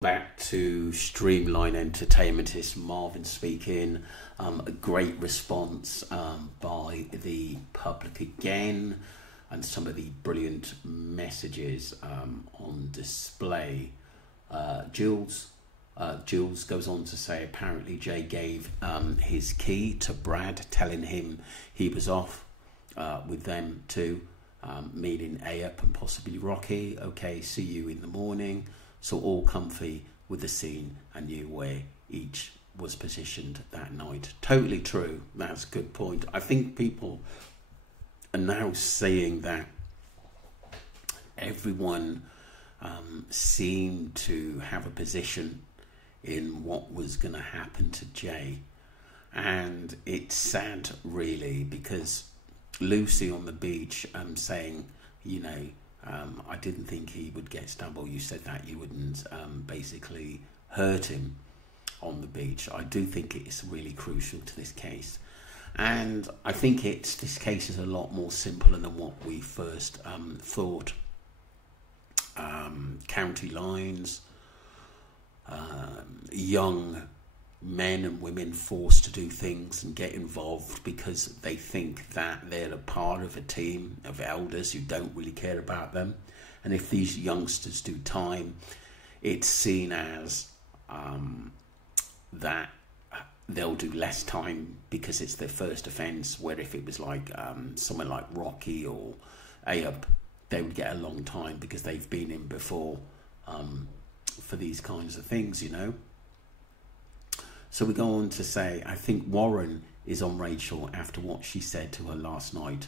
Back to Streamline Entertainment. It's Marvin speaking. A great response by the public again, and some of the brilliant messages on display. Jules goes on to say apparently Jay gave his key to Brad, telling him he was off with them too, meaning A-Up and possibly Rocky. Okay, see you in the morning. So all comfy with the scene and knew where each was positioned that night. Totally true. That's a good point. I think people are now saying that everyone seemed to have a position in what was going to happen to Jay. And it's sad, really, because Lucy on the beach saying, you know, I didn't think he would get stabbed. Well, you said that you wouldn't basically hurt him on the beach. I do think it's really crucial to this case. And I think this case is a lot more simpler than what we first thought. County lines, young men and women forced to do things and get involved because they think that they're a part of a team of elders who don't really care about them. And if these youngsters do time, it's seen as that they'll do less time because it's their first offence, where if it was like someone like Rocky or A-Up, they would get a long time because they've been in before for these kinds of things, you know. So we go on to say, I think Warren is on Rachel after what she said to her last night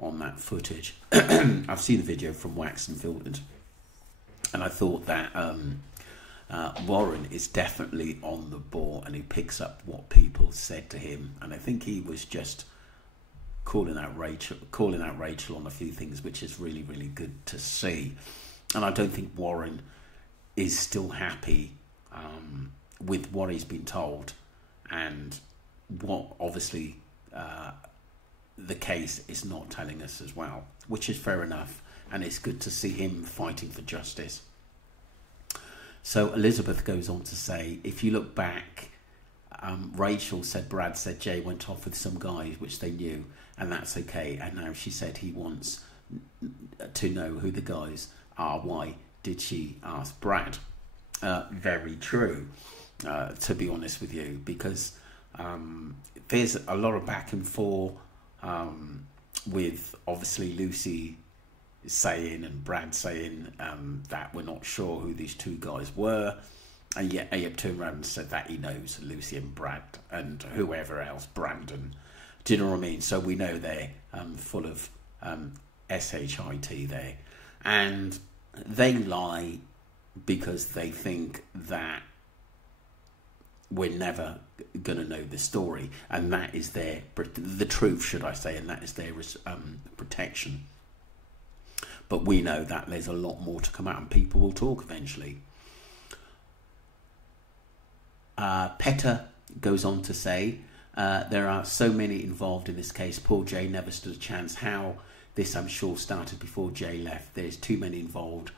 on that footage. I've seen the video from Wax and Filtered, and I thought that Warren is definitely on the ball, and he picks up what people said to him. And I think he was just calling out Rachel on a few things, which is really, really good to see. And I don't think Warren is still happy with what he's been told, and what obviously the case is not telling us as well, which is fair enough, and it's good to see him fighting for justice. So Elizabeth goes on to say, if you look back, Rachel said Brad said Jay went off with some guys, which they knew, and that's okay. And now she said he wants to know who the guys are. Why did she ask Brad? Very true. To be honest with you, because there's a lot of back and forth with obviously Lucy saying and Brad saying that we're not sure who these two guys were, and yet A-Up turned around and said that he knows Lucy and Brad and whoever else, Brandon. Do you know what I mean? So we know they're full of shit there, and they lie because they think that we're never going to know the story, and that is the truth, should I say, and that is their protection. But we know that there's a lot more to come out, and people will talk eventually. Petter goes on to say, there are so many involved in this case. Poor Jay never stood a chance. How this, I'm sure, started before Jay left. There's too many involved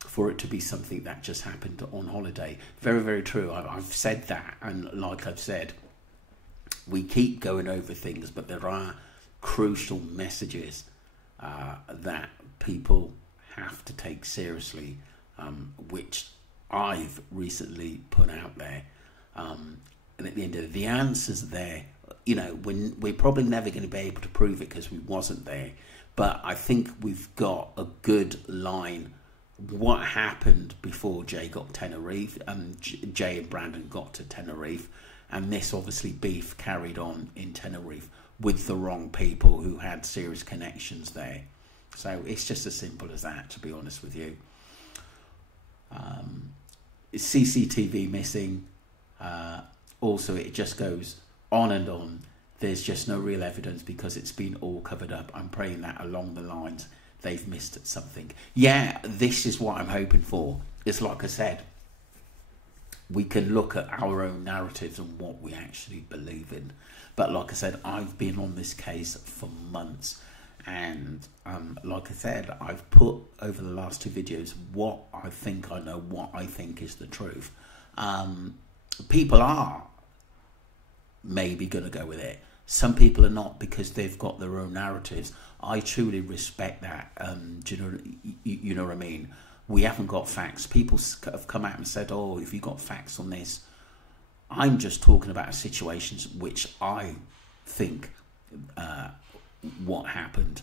for it to be something that just happened on holiday. Very, very true. I've said that, and like I've said, we keep going over things, but there are crucial messages that people have to take seriously, which I've recently put out there. And at the end of it, the answer's there. You know, we're probably never going to be able to prove it because we wasn't there. But I think we've got a good line. What happened before Jay got Tenerife, Jay and Brandon got to Tenerife, and this obviously beef carried on in Tenerife with the wrong people who had serious connections there. So it's just as simple as that, to be honest with you. CCTV missing. Also, it just goes on and on. There's just no real evidence because it's been all covered up. I'm praying that along the lines they've missed something. Yeah, this is what I'm hoping for. It's like I said, we can look at our own narratives and what we actually believe in. But like I said, I've been on this case for months, And like I said, I've put over the last 2 videos what I think I know, what I think is the truth. People are maybe going to go with it. Some people are not, because they've got their own narratives. I truly respect that. Do you know what I mean? We haven't got facts. People have come out and said, oh, if you got facts on this. I'm just talking about situations which I think what happened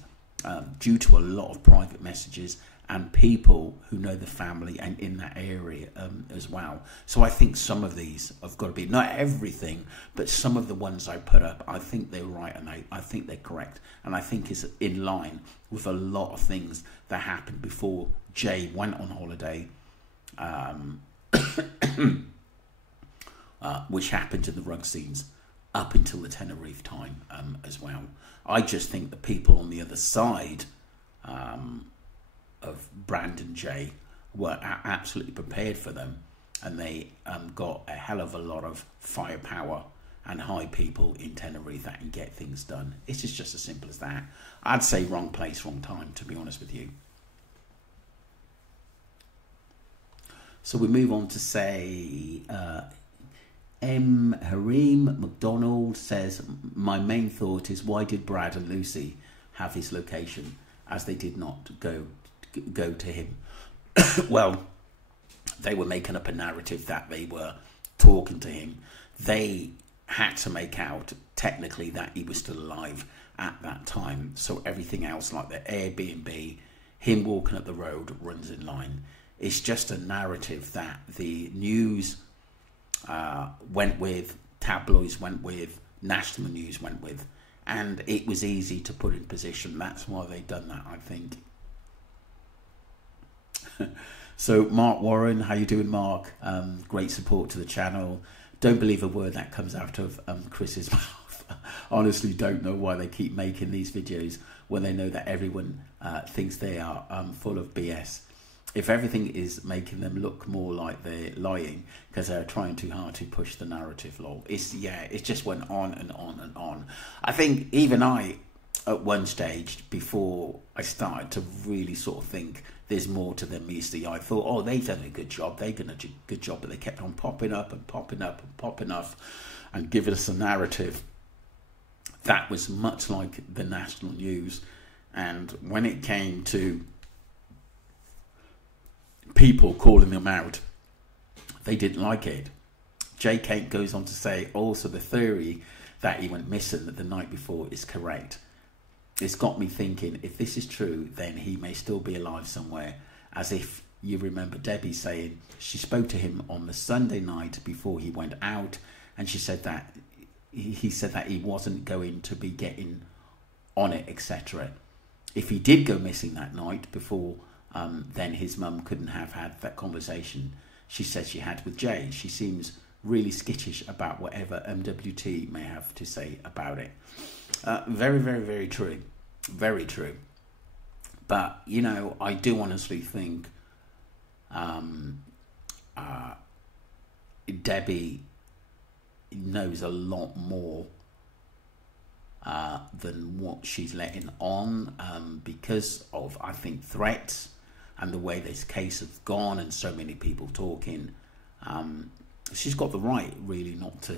due to a lot of private messages and people who know the family and in that area as well. So I think some of these have got to be, not everything, but some of the ones I put up, I think they're right, and I think they're correct, and I think is in line with a lot of things that happened before Jay went on holiday, which happened in the rug scenes up until the Tenerife time as well. I just think the people on the other side of Brandon Jay were absolutely prepared for them, and they got a hell of a lot of firepower and high people in Tenerife that can get things done. It's just as simple as that. I'd say wrong place, wrong time, to be honest with you. So we move on to say M. Harim McDonald says, my main thought is, why did Brad and Lucy have his location, as they did not go to him? Well, they were making up a narrative that they were talking to him. They had to make out technically that he was still alive at that time, so everything else, like the Airbnb, him walking up the road, runs in line. It's just a narrative that the news went with, tabloids went with, national news went with, and it was easy to put in position. That's why they've done that, I think. So Mark Warren, how you doing, Mark? Great support to the channel. Don't believe a word that comes out of Chris's mouth. Honestly, don't know why they keep making these videos when they know that everyone thinks they are full of BS. If everything is making them look more like they're lying because they're trying too hard to push the narrative, lol. It just went on and on and on. I think even I, at one stage, before I started to really sort of think there's more to them meets the eye, I thought, oh, they've done a good job, they've done a good job, but they kept on popping up and popping up and popping up and giving us a narrative that was much like the national news. And when it came to people calling them out, they didn't like it. Jay Kate goes on to say, also the theory that he went missing the night before is correct. It's got me thinking, if this is true, then he may still be alive somewhere. As if you remember Debbie saying she spoke to him on the Sunday night before he went out, and she said that he said that he wasn't going to be getting on it, etc. If he did go missing that night before, then his mum couldn't have had that conversation she said she had with Jay. She seems really skittish about whatever MWT may have to say about it. Very, very, very true. Very true. But, you know, I do honestly think Debbie knows a lot more than what she's letting on, because of, I think, threats and the way this case has gone and so many people talking. She's got the right, really, not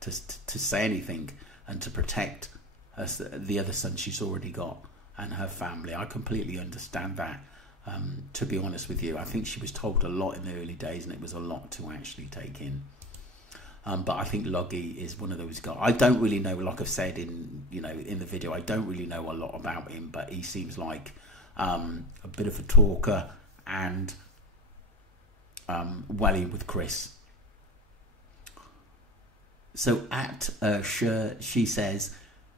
to say anything and to protect the other son she's already got and her family. I completely understand that. To be honest with you, I think she was told a lot in the early days, and it was a lot to actually take in. But I think Loggy is one of those guys. I don't really know, like I've said in the video, I don't really know a lot about him, but he seems like a bit of a talker and welly with Chris. So at she says,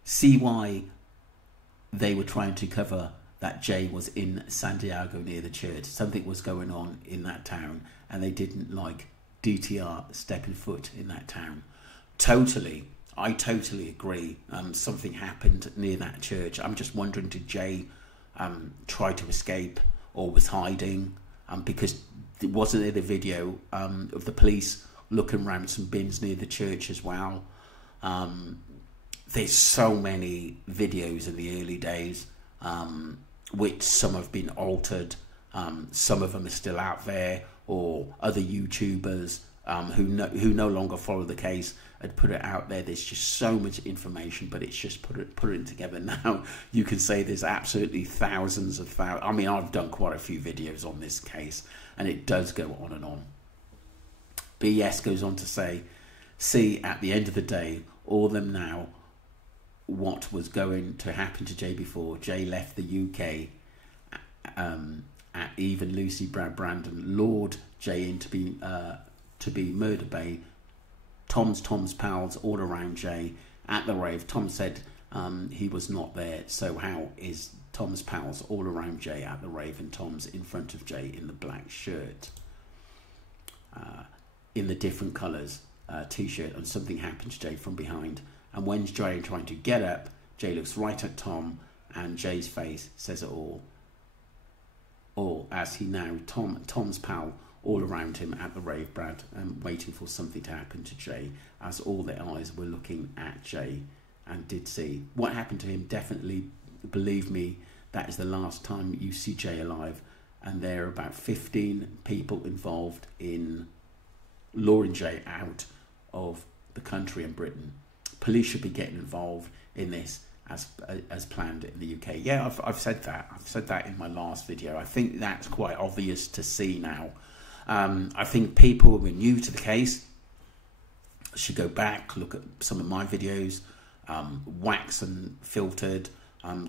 see why they were trying to cover that Jay was in Santiago near the church. Something was going on in that town, and they didn't like DTR stepping foot in that town. Totally, I totally agree. Something happened near that church. I'm just wondering, did Jay try to escape or was hiding? Because it wasn't in the video of the police looking around some bins near the church as well. There's so many videos in the early days which some have been altered. Some of them are still out there, or other YouTubers who no longer follow the case had put it out there. There's just so much information, but it's just putting together now. You can say there's absolutely thousands. I mean, I've done quite a few videos on this case, and it does go on and on. BS goes on to say, see, at the end of the day, all them now, what was going to happen to Jay before Jay left the UK, even Lucy Brandon lured Jay in to be murder bay. Tom's pals all around Jay at the rave. Tom said he was not there, so how is Tom's pals all around Jay at the rave and Tom's in front of Jay in the black shirt, in the different colours t-shirt, and something happened to Jay from behind, and when Jay trying to get up, Jay looks right at Tom, and Jay's face says it all. Or as he now, Tom's pal all around him at the rave, Brad, waiting for something to happen to Jay, as all their eyes were looking at Jay and did see what happened to him. Definitely, believe me, that is the last time you see Jay alive. And there are about 15 people involved in luring Jay out of the country and Britain. Police should be getting involved in this as planned in the UK. Yeah, I've said that. I've said that in my last video. I think that's quite obvious to see now. I think people who are new to the case should go back, look at some of my videos, wax and filtered,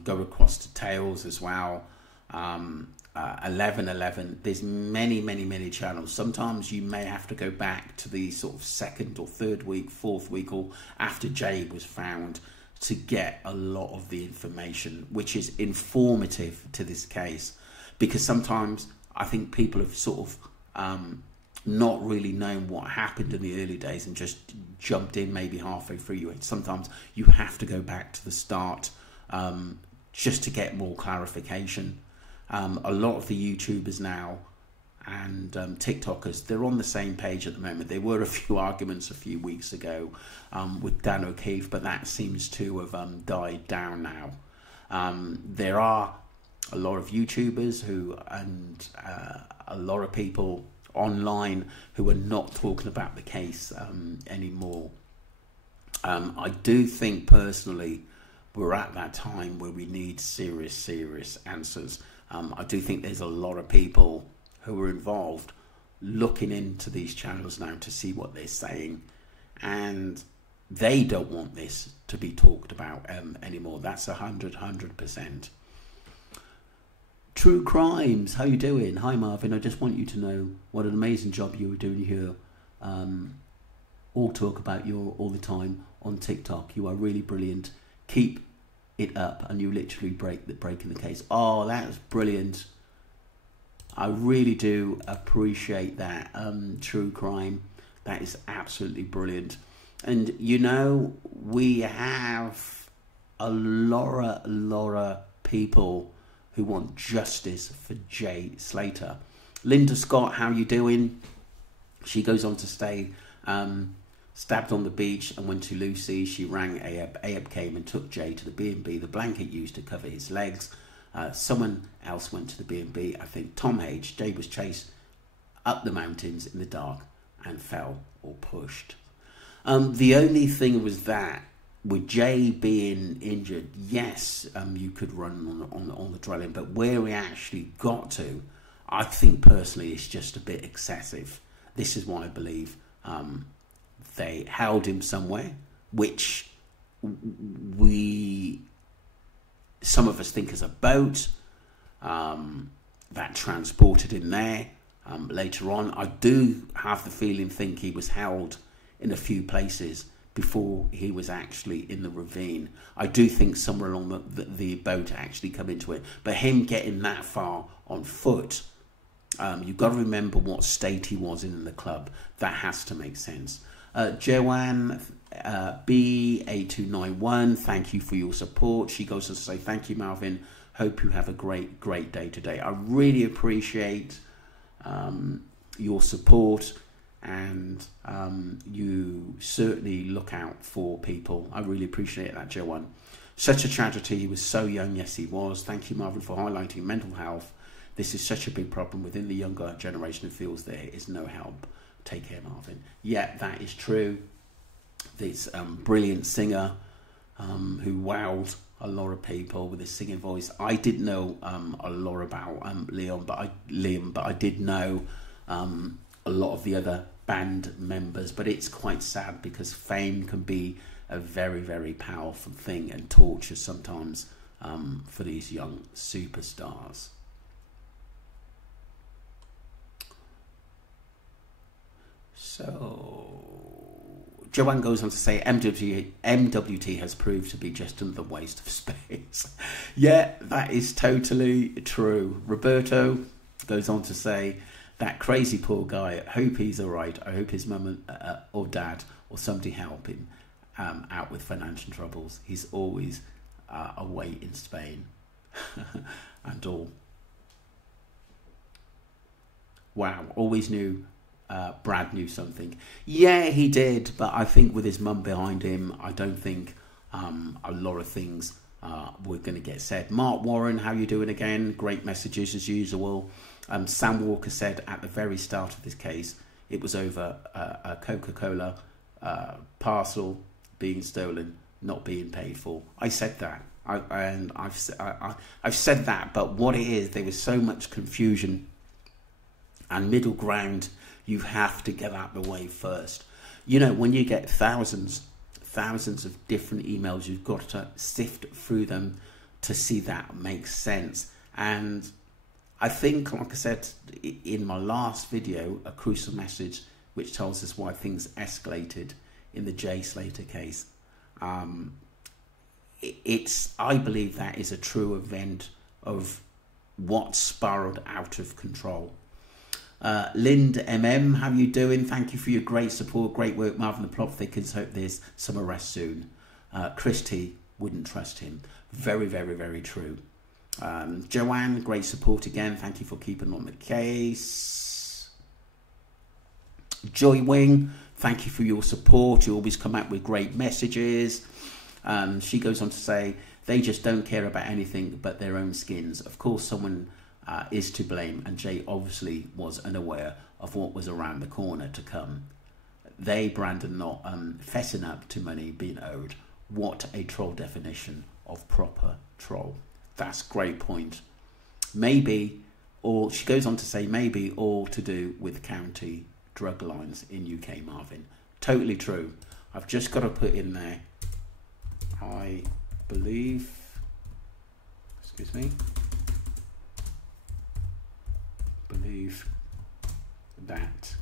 go across to Tales as well, 1111. There's many channels. Sometimes you may have to go back to the sort of second or third week, fourth week, or after Jay was found, to get a lot of the information which is informative to this case, because sometimes I think people have sort of not really known what happened in the early days and just jumped in maybe halfway through. Sometimes you have to go back to the start just to get more clarification. A lot of the YouTubers now and TikTokers, they're on the same page at the moment. There were a few arguments a few weeks ago with Dan O'Keefe, but that seems to have died down now. There are a lot of YouTubers and a lot of people online who are not talking about the case anymore. I do think personally we're at that time where we need serious answers. I do think there's a lot of people who are involved looking into these channels now to see what they're saying, and they don't want this to be talked about anymore. That's 100%. True Crimes, how you doing? Hi Marvin, I just want you to know what an amazing job you were doing here. All talk about you all the time on TikTok. You are really brilliant. Keep it up, and you literally breaking the case. Oh, that's brilliant. I really do appreciate that. True Crime, that is absolutely brilliant. And you know, we have a lot of people who want justice for Jay Slater. Linda Scott, how you doing? She goes on to say, stabbed on the beach and went to Lucy. She rang Ayub. Ayub came and took Jay to the B&B. The blanket used to cover his legs. Someone else went to the B&B. I think Tom H. Jay was chased up the mountains in the dark and fell or pushed. The only thing was that with Jay being injured, yes, you could run on the dwelling, but where we actually got to, I think personally, is just a bit excessive. This is why I believe they held him somewhere, which some of us think is a boat that transported him there. Later on, I do have the think he was held in a few places before he was actually in the ravine. I do think somewhere along the boat actually come into it, but him getting that far on foot, you've got to remember what state he was in the club. That has to make sense. Joanne B8291, thank you for your support. She goes on to say, thank you, Malvin. Hope you have a great day today. I really appreciate your support, and you certainly look out for people. I really appreciate that, Joanne. Such a tragedy. He was so young. Yes, he was. Thank you, Marvin, for highlighting mental health. This is such a big problem within the younger generation who feels there is no help. Take care, Marvin. Yeah, that is true. This brilliant singer who wowed a lot of people with his singing voice. I didn't know a lot about Liam, but I did know a lot of the other band members. But it's quite sad because fame can be a very, very powerful thing and torture sometimes for these young superstars. So Joanne goes on to say MWT has proved to be just another waste of space. Yeah, that is totally true. Roberto goes on to say, that crazy poor guy, I hope he's all right. I hope his mum or dad or somebody help him out with financial troubles. He's always away in Spain and all. Wow, always knew Brad knew something. Yeah, he did, but I think with his mum behind him, I don't think a lot of things were going to get said. Mark Warren, how you doing again? Great messages as usual. Sam Walker said at the very start of this case, it was over a Coca-Cola parcel being stolen, not being paid for. I said that, I've said that, but what it is, there was so much confusion and middle ground. You have to get out of the way first. You know, when you get thousands of different emails, you've got to sift through them to see that makes sense. And I think, like I said in my last video, a crucial message which tells us why things escalated in the Jay Slater case. I believe that is a true event of what spiraled out of control. Lind MM, how you doing? Thank you for your great support, great work. Marvin, the plot thickens, hope there's some arrest soon. Christy wouldn't trust him. Very, very, very true. Joanne, great support again. Thank you for keeping on the case. Joy Wing, thank you for your support. You always come out with great messages. She goes on to say, they just don't care about anything but their own skins. Of course, someone is to blame, and Jay obviously was unaware of what was around the corner to come. They, Brandon, not fessing up to money being owed. What a troll definition of proper troll. That's a great point. Maybe, or she goes on to say, maybe all to do with county drug lines in UK, Marvin. Totally true. I've just got to put in there, I believe, excuse me, believe that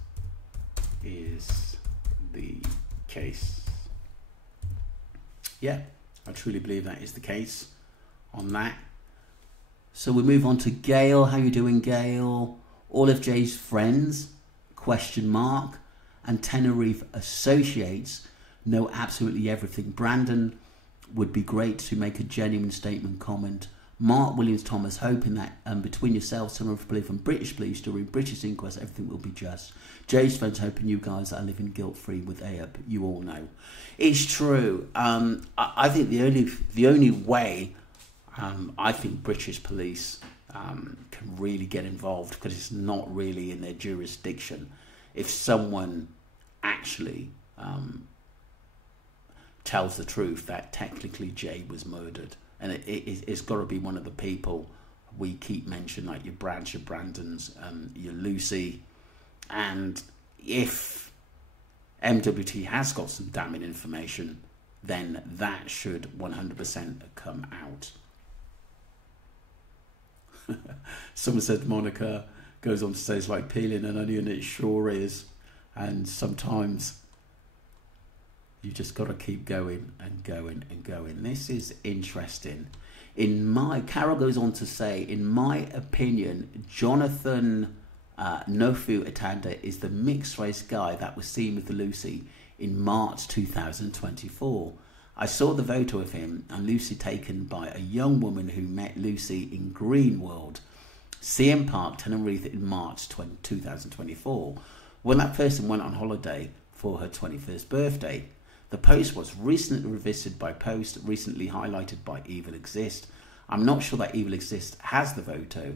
is the case. Yeah, I truly believe that is the case on that. So we move on to Gail. How you doing, Gail? All of Jay's friends, question mark, and Tenerife associates know absolutely everything. Brandon would be great to make a genuine statement comment. Mark Williams Thomas, hoping that between yourselves, Tenerife Police and British Police during British inquest, everything will be just. Jay's friends hoping you guys are living guilt-free with AUP. You all know. It's true. I think the only way I think British Police can really get involved, because it's not really in their jurisdiction, if someone actually tells the truth that technically Jay was murdered. And it's got to be one of the people we keep mentioning, like your Brads, your Brandons, your Lucy. And if MWT has got some damning information, then that should 100% come out. Someone said Monica goes on to say it's like peeling an onion. It sure is. And sometimes you just got to keep going and going and going. This is interesting. Carol goes on to say, in my opinion, Jonathan Nofu Atanda is the mixed race guy that was seen with Lucy in March 2024. I saw the photo of him and Lucy taken by a young woman who met Lucy in Greenworld, CM Park, Tenerife in March 2024, when that person went on holiday for her 21st birthday. The post was recently revisited by Post, recently highlighted by Evil Exist. I'm not sure that Evil Exist has the photo.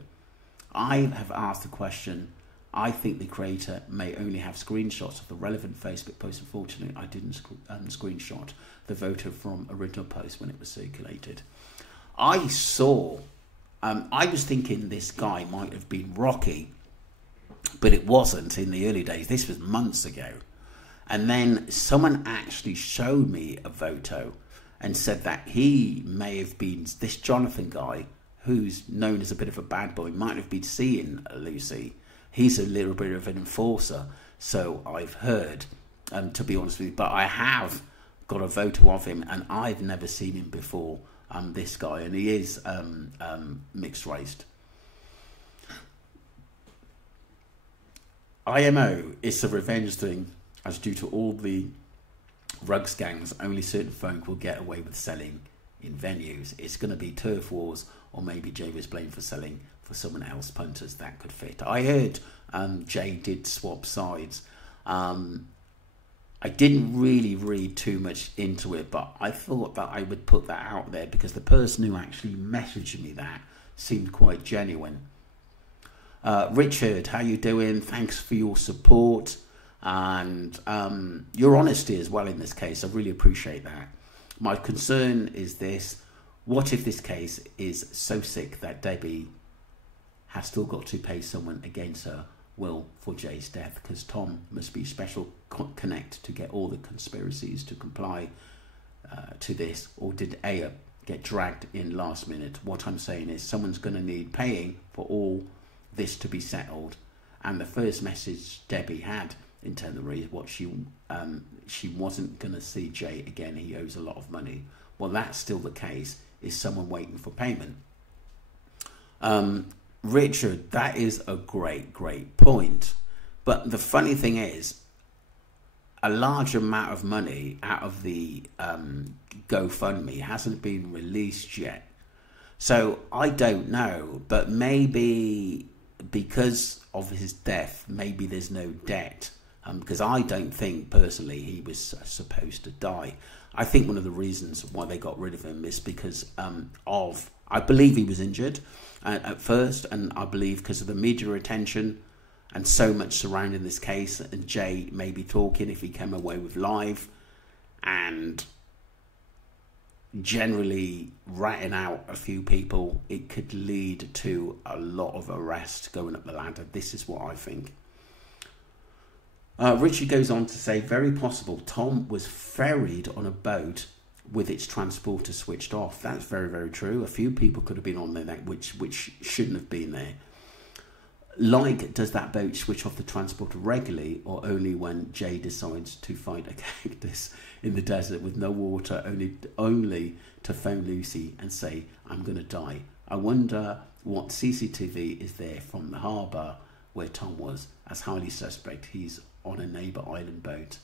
I have asked the question. I think the creator may only have screenshots of the relevant Facebook post. Unfortunately, I didn't screenshot the photo from original post when it was circulated. I was thinking this guy might have been Rocky, but it wasn't in the early days. This was months ago. And then someone actually showed me a photo and said that he may have been this Jonathan guy, who's known as a bit of a bad boy, might have been seeing Lucy. He's a little bit of an enforcer, so I've heard, to be honest with you. But I have got a photo of him, and I've never seen him before, this guy, and he is mixed-raced. IMO, it's a revenge thing, as due to all the rugs gangs, only certain folk will get away with selling in venues. It's going to be turf wars, or maybe Jay was blamed for selling for someone else, punters that could fit. I heard Jay did swap sides. I didn't really read too much into it, but I thought that I would put that out there because the person who actually messaged me that seemed quite genuine. Richard, how you doing? Thanks for your support and your honesty as well in this case. I really appreciate that. My concern is this: what if this case is so sick that Debbie has still got to pay someone against her will for Jay's death? Because Tom must be special connect to get all the conspiracies to comply to this, or did Aya get dragged in last minute? What I'm saying is someone's going to need paying for all this to be settled. And the first message Debbie had internally is what she wasn't going to see Jay again. He owes a lot of money. Well, that's still the case. Is someone waiting for payment? Richard, that is a great point. But the funny thing is, a large amount of money out of the GoFundMe hasn't been released yet. So I don't know, but maybe because of his death, maybe there's no debt. Because I don't think personally he was supposed to die. I think one of the reasons why they got rid of him is because I believe he was injured at first, and I believe because of the media attention and so much surrounding this case, and Jay maybe talking if he came away with live, and generally ratting out a few people, it could lead to a lot of arrests going up the ladder. This is what I think. Richie goes on to say, very possible Tom was ferried on a boat with its transporter switched off. That's very true. A few people could have been on there which shouldn't have been there. Like, does that boat switch off the transporter regularly, or only when Jay decides to find a cactus in the desert with no water, only to phone Lucy and say, I'm going to die? I wonder what CCTV is there from the harbour where Tom was, as highly suspect he's on a neighbour island boat,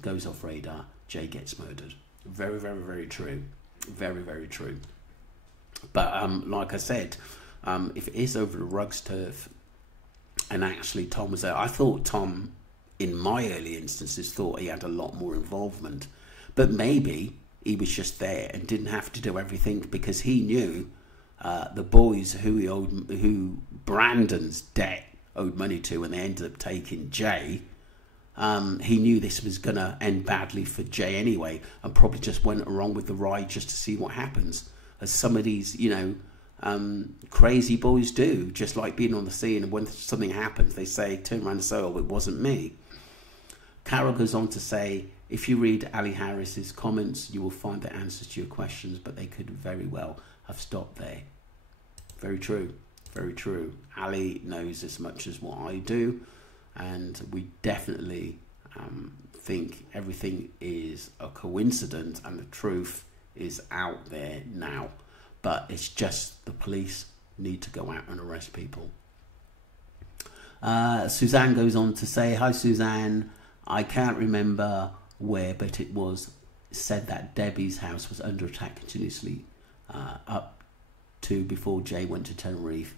goes off radar, Jay gets murdered. Very true. Very true. But like I said, if it is over the rugs turf, and actually Tom was there, I thought Tom, in my early instances, thought he had a lot more involvement. But maybe he was just there and didn't have to do everything, because he knew the boys who Brandon's debt owed money to, and they ended up taking Jay. He knew this was going to end badly for Jay anyway, and probably just went along with the ride just to see what happens, as some of these, crazy boys do, just like being on the scene, and when something happens, they say, turn around and say, oh, it wasn't me. Carol goes on to say, if you read Ali Harris's comments, you will find the answers to your questions, but they could very well have stopped there. Very true. Ali knows as much as what I do, and we definitely think everything is a coincidence and the truth is out there now. But it's just the police need to go out and arrest people. Suzanne goes on to say, hi Suzanne, I can't remember where, but it was said that Debbie's house was under attack continuously up to before Jay went to Tenerife.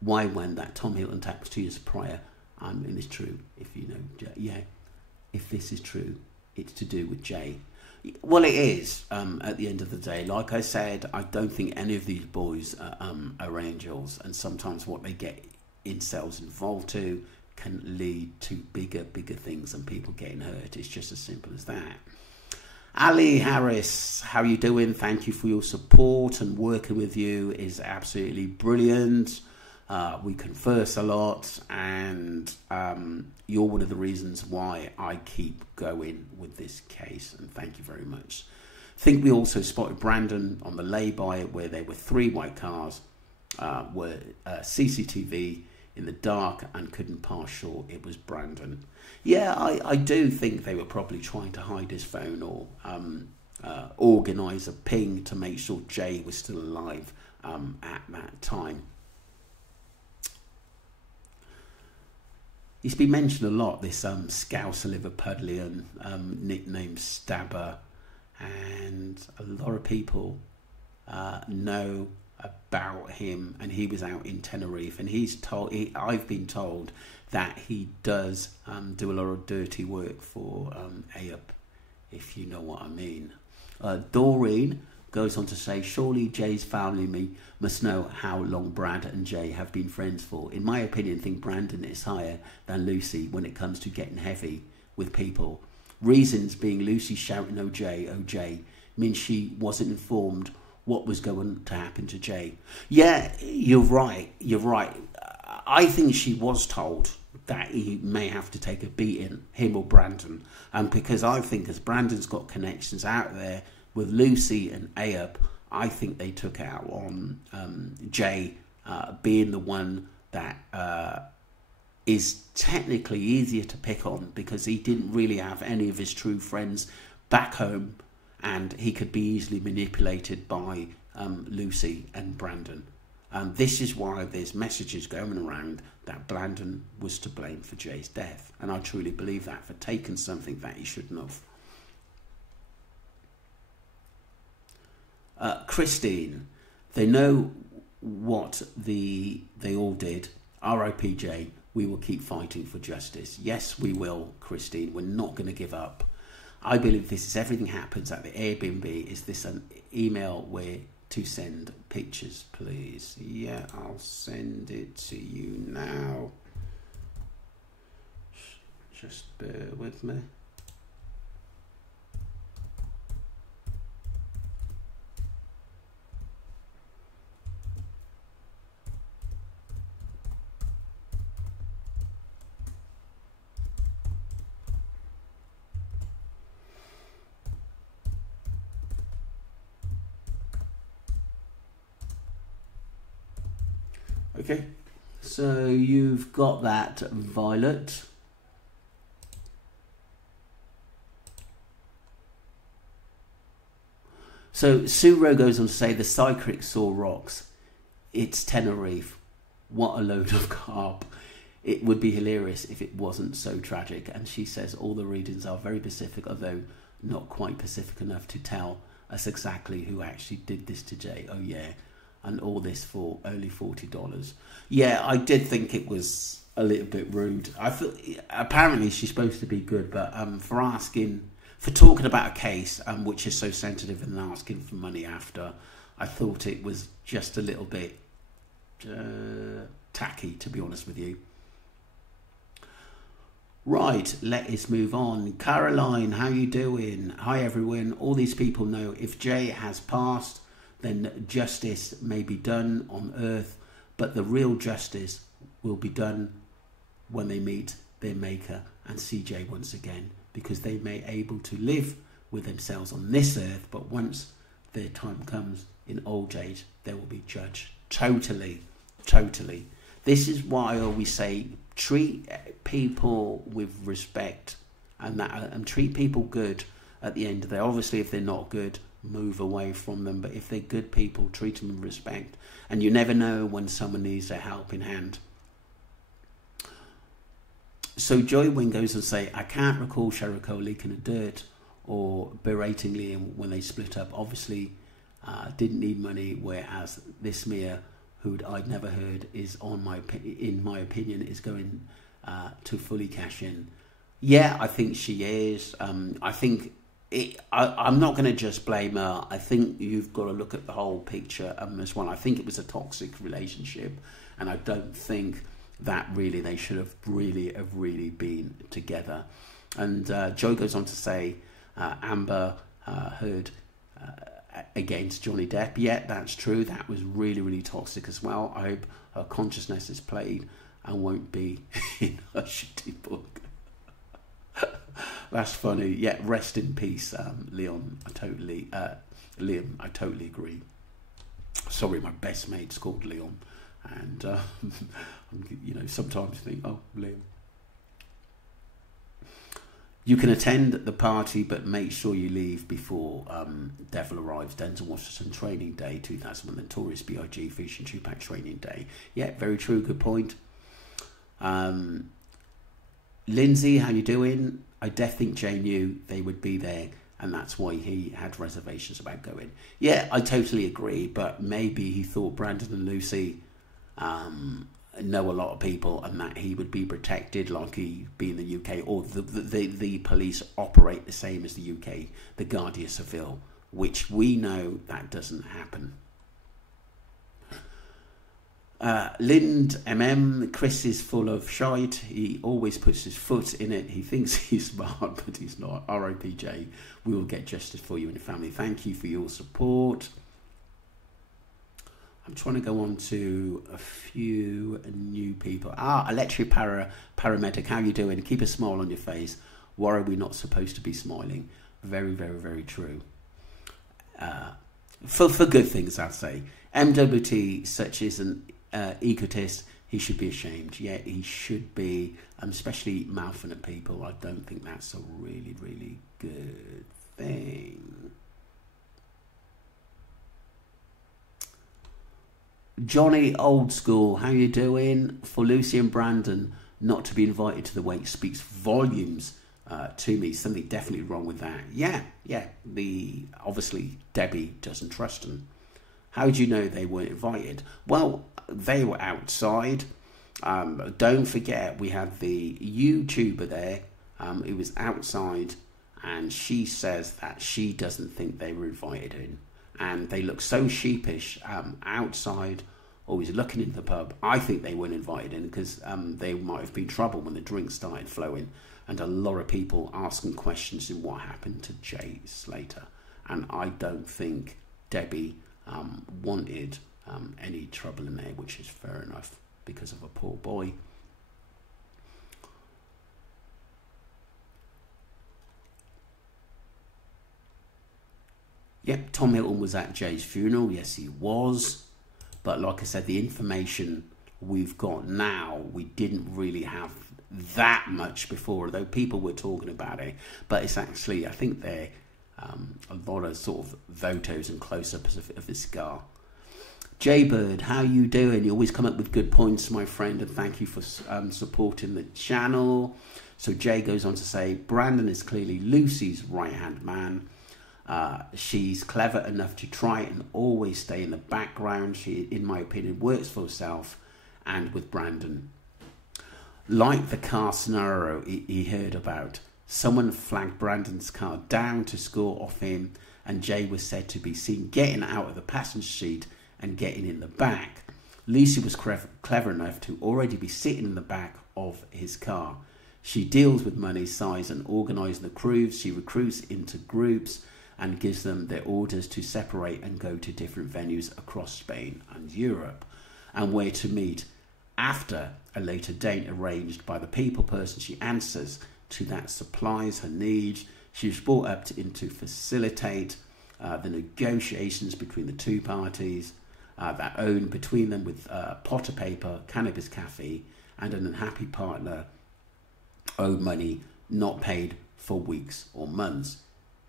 Why, when that Tom Hilton attack was 2 years prior? And it's true, if you know, yeah, if this is true, it's to do with Jay. Well, it is, at the end of the day. Like I said, I don't think any of these boys are angels, and sometimes what they get incels involved to can lead to bigger things and people getting hurt. It's just as simple as that. Ali Harris, how you doing? Thank you for your support, and working with you is absolutely brilliant. We converse a lot, and you're one of the reasons why I keep going with this case, and thank you very much. I think we also spotted Brandon on the lay-by where there were 3 white cars, were CCTV in the dark and couldn't pass sure it was Brandon. Yeah, I do think they were probably trying to hide his phone or organise a ping to make sure Jay was still alive at that time. He's been mentioned a lot, this Scouser Liverpudlian, nicknamed Stabber, and a lot of people know about him, and he was out in Tenerife, and I've been told that he does do a lot of dirty work for AUP, if you know what I mean. Doreen goes on to say, surely Jay's family must know how long Brad and Jay have been friends for. In my opinion, I think Brandon is higher than Lucy when it comes to getting heavy with people. Reasons being Lucy shouting, oh Jay, means she wasn't informed what was going to happen to Jay. Yeah, you're right. I think she was told that he may have to take a beating, him or Brandon. Because I think as Brandon's got connections out there with Lucy and AUP, I think they took out on Jay being the one that is technically easier to pick on, because he didn't really have any of his true friends back home, and he could be easily manipulated by Lucy and Brandon. This is why there's messages going around that Brandon was to blame for Jay's death, and I truly believe that, for taking something that he shouldn't have. Christine, they know what they all did. R.I.P. Jay, we will keep fighting for justice. Yes, we will, Christine. We're not going to give up. I believe this is everything happens at the Airbnb. Is this an email where to send pictures, please? Yeah, I'll send it to you now. Just bear with me. Okay, so you've got that, Violet. So Suro goes on to say the psychic saw rocks. It's Tenerife. What a load of carp. It would be hilarious if it wasn't so tragic. And she says all the readings are very specific, although not quite specific enough to tell us exactly who actually did this to Jay. Oh yeah. And all this for only $40. Yeah, I did think it was a little bit rude. I feel apparently she's supposed to be good, but for talking about a case which is so sensitive and asking for money after, I thought it was just a little bit tacky, to be honest with you. Right, let us move on. Caroline, how you doing? Hi everyone. All these people know if Jay has passed, then justice may be done on earth, but the real justice will be done when they meet their maker and see Jay once again, because they may able to live with themselves on this earth, but once their time comes in old age, they will be judged. Totally. This is why I always say treat people with respect and treat people good at the end of the day. Obviously, if they're not good, move away from them, but if they're good people, treat them with respect, and you never know when someone needs a helping hand. So Joy Wing goes and say, I can't recall Sheriko leaking the dirt or berating Liam when they split up. Obviously didn't need money, whereas this Mia, who I'd never heard, is in my opinion is going to fully cash in. Yeah, I think she is. I think I'm not going to just blame her. I think you've got to look at the whole picture as well. I think it was a toxic relationship, and I don't think that really they should have really been together. And Joe goes on to say, Amber Heard against Johnny Depp. Yeah, that's true. That was really toxic as well. I hope her consciousness is played and won't be in her shitty book. That's funny. Yeah, rest in peace, Leon. Liam, I totally agree. Sorry, my best mate's called Leon, and you know, sometimes think, oh, Liam. You can attend the party, but make sure you leave before Devil arrives. Denzel Washington Training Day 2001, Notorious B.I.G. Fish and Tupac Training Day. Yeah, very true. Good point. Lindsay, how you doing? I definitely think Jay knew they would be there, and that's why he had reservations about going. Yeah, I totally agree, but maybe he thought Brandon and Lucy know a lot of people and that he would be protected like he be in the UK, or the police operate the same as the UK, the Guardia Civil, which we know that doesn't happen. Lind Chris is full of shite. He always puts his foot in it. He thinks he's smart, but he's not. RIPJ, we will get justice for you and your family. Thank you for your support. I'm trying to go on to a few new people. Electric Paramedic, how you doing? Keep a smile on your face. Why are we not supposed to be smiling? Very true. For good things, I'd say. MWT, such as an egotist, he should be ashamed. Yeah, he should be, especially mouthing at people. I don't think that's a really good thing. Johnny Old School, how you doing? For Lucy and Brandon not to be invited to the wake speaks volumes to me. Something definitely wrong with that. Yeah. Obviously Debbie doesn't trust them. How do you know they weren't invited? Well, they were outside. Don't forget, we had the YouTuber there. It was outside, and she says that she doesn't think they were invited in. And they look so sheepish outside, always looking into the pub. I think they weren't invited in because they might have been trouble when the drinks started flowing, and a lot of people asking questions in what happened to Jay Slater. And I don't think Debbie wanted any trouble in there, which is fair enough because of a poor boy. Yep, Tom Hilton was at Jay's funeral. Yes, he was. But like I said, the information we've got now, we didn't really have that much before, although people were talking about it. But it's actually, I think there a lot of sort of photos and close-ups of this scar. Jaybird, how you doing? You always come up with good points, my friend, and thank you for supporting the channel. So Jay goes on to say, Brandon is clearly Lucy's right-hand man. She's clever enough to try and always stay in the background. She, in my opinion, works for herself and with Brandon. Like the car scenario he heard about, someone flagged Brandon's car down to score off him, and Jay was said to be seen getting out of the passenger seat and getting in the back. Lucy was clever enough to already be sitting in the back of his car. She deals with money, size, and organising the crews. She recruits into groups and gives them their orders to separate and go to different venues across Spain and Europe, and where to meet after a later date arranged by the people person she answers to that supplies her needs. She was brought up to facilitate the negotiations between the two parties that own between them with Potter Paper, Cannabis Cafe, and an unhappy partner owed money not paid for weeks or months.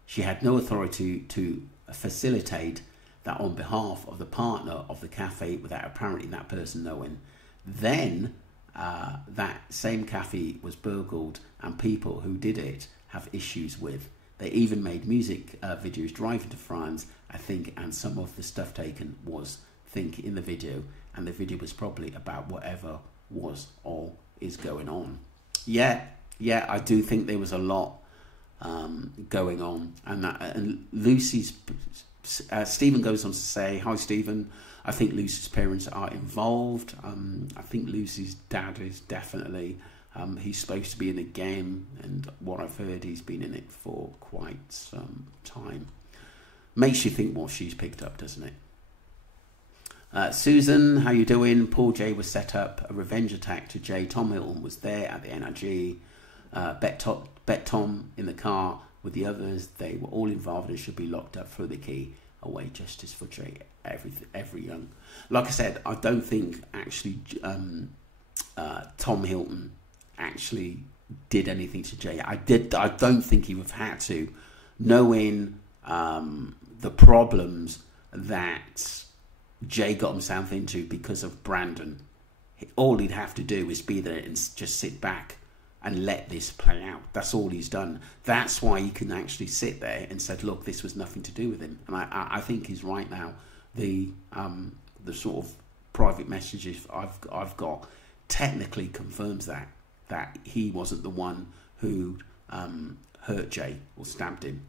She had no authority to facilitate that on behalf of the partner of the cafe without apparently that person knowing. Then that same cafe was burgled, and people who did it have issues with. They even made music videos driving to France, I think, and some of the stuff taken was, in the video, and the video was probably about whatever was or is going on. Yeah, yeah, I do think there was a lot going on, and Lucy's Stephen goes on to say, "Hi, Stephen. I think Lucy's parents are involved. I think Lucy's dad is definitely. He's supposed to be in the game, and what I've heard, he's been in it for quite some time. Makes you think what she's picked up, doesn't it?" Susan, how you doing? Poor Jay was set up a revenge attack to Jay. Tom Hilton was there at the NRG. Bet Tom in the car with the others. They were all involved and should be locked up. Through the key. Away justice for Jay. Every young. Like I said, I don't think actually Tom Hilton actually did anything to Jay. I don't think he would have had to, knowing the problems that Jay got himself into because of Brandon. All he'd have to do is be there and just sit back and let this play out. That's all he's done. That's why he can actually sit there and said, look, this was nothing to do with him. And I think he's right now. The sort of private messages I've got technically confirms that he wasn't the one who hurt Jay or stabbed him.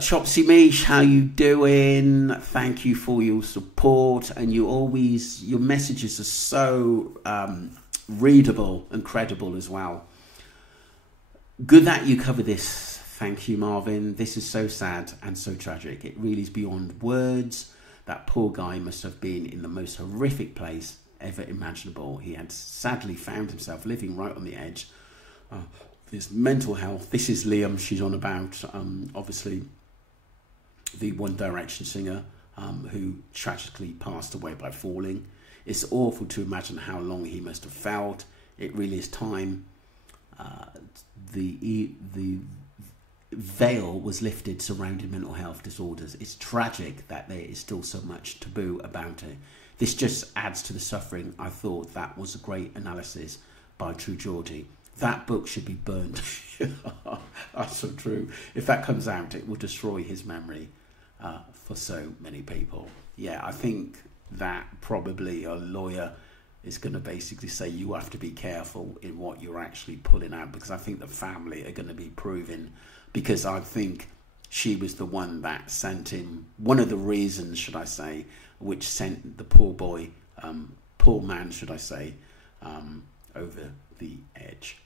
Chopsy Mish, how you doing? Thank you for your support, and your messages are so readable and credible as well. Good that you cover this. Thank you, Marvin. This is so sad and so tragic. It really is beyond words. That poor guy must have been in the most horrific place ever imaginable. He had sadly found himself living right on the edge. His mental health. This is Liam she's on about, obviously the One Direction singer who tragically passed away by falling. It's awful to imagine how long he must have felt. It really is time. The veil was lifted surrounding mental health disorders. It's tragic that there is still so much taboo about it. This just adds to the suffering. I thought that was a great analysis by True Geordie. That book should be burned. That's so true. If that comes out, it will destroy his memory for so many people. Yeah, I think that probably a lawyer is going to basically say you have to be careful in what you're actually pulling out, because I think the family are going to be proving, because I think she was the one that sent him, one of the reasons, should I say, which sent the poor boy, poor man, should I say, over the edge.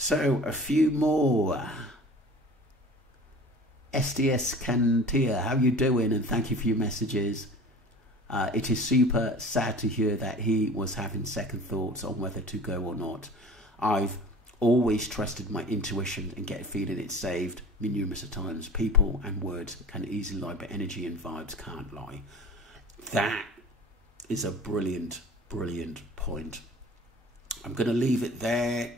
So, a few more. SDS Cantia, how you doing? And thank you for your messages. It is super sad to hear that he was having second thoughts on whether to go or not. I've always trusted my intuition and get a feeling it's saved me numerous times. People and words can easily lie, but energy and vibes can't lie. That is a brilliant, brilliant point. I'm going to leave it there.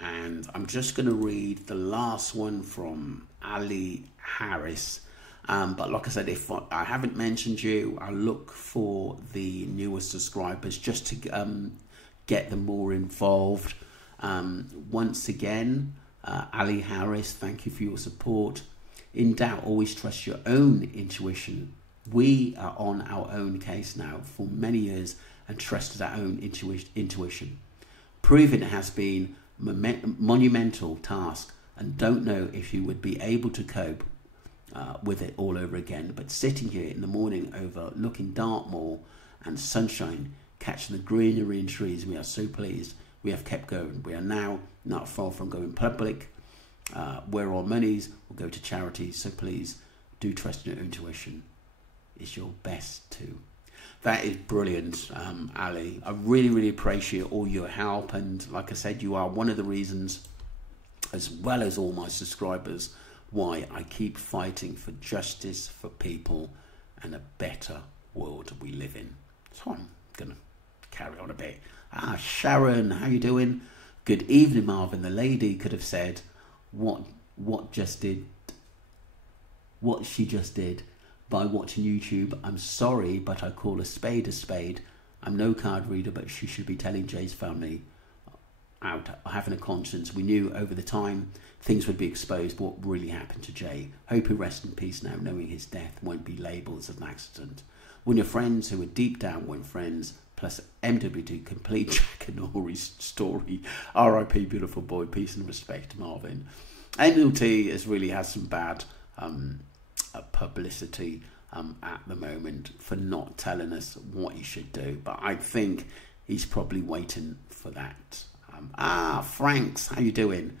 And I'm just going to read the last one from Ali Harris. But like I said, if I haven't mentioned you, I look for the newer subscribers just to get them more involved. Once again, Ali Harris, thank you for your support. In doubt, always trust your own intuition. We are on our own case now for many years and trusted our own intuition. Proving it has been monumental task, and don't know if you would be able to cope with it all over again. But sitting here in the morning overlooking Dartmoor and sunshine, catching the greenery and trees, we are so pleased we have kept going. We are now not far from going public, where our monies will go to charity. So please do trust in your intuition. It's your best too. That is brilliant, Ali. I really, really appreciate all your help. And like I said, you are one of the reasons, as well as all my subscribers, why I keep fighting for justice for people and a better world we live in. So I'm going to carry on a bit. Sharon, how you doing? Good evening, Marvin. The lady could have said what she just did by watching YouTube. I'm sorry, but I call a spade a spade. I'm no card reader, but she should be telling Jay's family out, having a conscience. We knew over the time things would be exposed, what really happened to Jay. Hope he rests in peace now, knowing his death won't be labelled as an accident. When your friends who are deep down weren't friends, plus MWD complete Jack and Nori's story. R.I.P. beautiful boy, peace and respect, Marvin. MLT has really had some bad publicity at the moment for not telling us what he should do, but I think he's probably waiting for that. Franks, how you doing?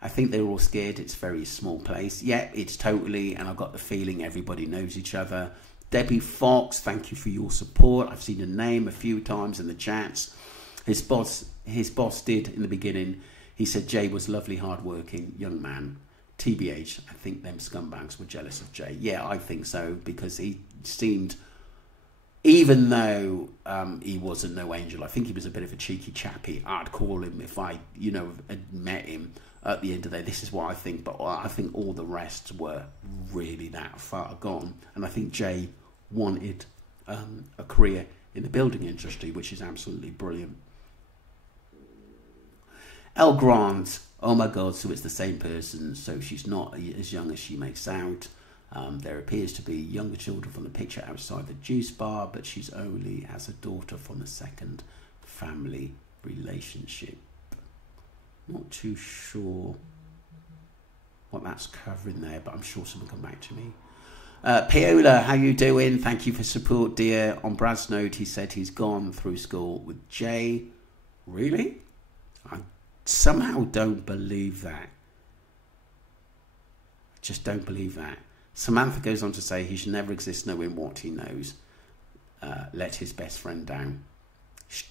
I think they're all scared. It's a very small place. Yeah, it's totally, and I've got the feeling everybody knows each other. Debbie Fox, thank you for your support. I've seen your name a few times in the chats. His boss did in the beginning. He said Jay was lovely, hard-working young man. TBH, I think them scumbags were jealous of Jay. Yeah, I think so, because he seemed, even though he wasn't no angel, I think he was a bit of a cheeky chappy. I'd call him if I, had met him. At the end of the day, this is what I think, but I think all the rest were really that far gone. And I think Jay wanted a career in the building industry, which is absolutely brilliant. El Grant, oh my God, so it's the same person, so she's not as young as she makes out. There appears to be younger children from the picture outside the juice bar, but she's only has a daughter from the second family relationship. Not too sure what that's covering there, but I'm sure someone will come back to me. Paola, how you doing? Thank you for support, dear. On Brad's note, he said he's gone through school with Jay. Really? I somehow don't believe that. I just don't believe that. Samantha goes on to say he should never exist knowing what he knows. Let his best friend down.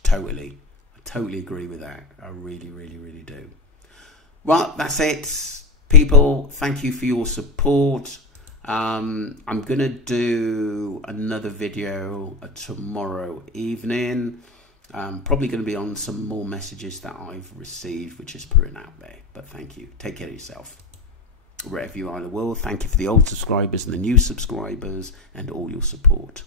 Totally. Totally agree with that. I really, really, really do. Well, that's it, people. Thank you for your support. I'm going to do another video tomorrow evening. Probably going to be on some more messages that I've received, which is putting out there. But thank you. Take care of yourself. Wherever you are in the world, thank you for the old subscribers and the new subscribers and all your support.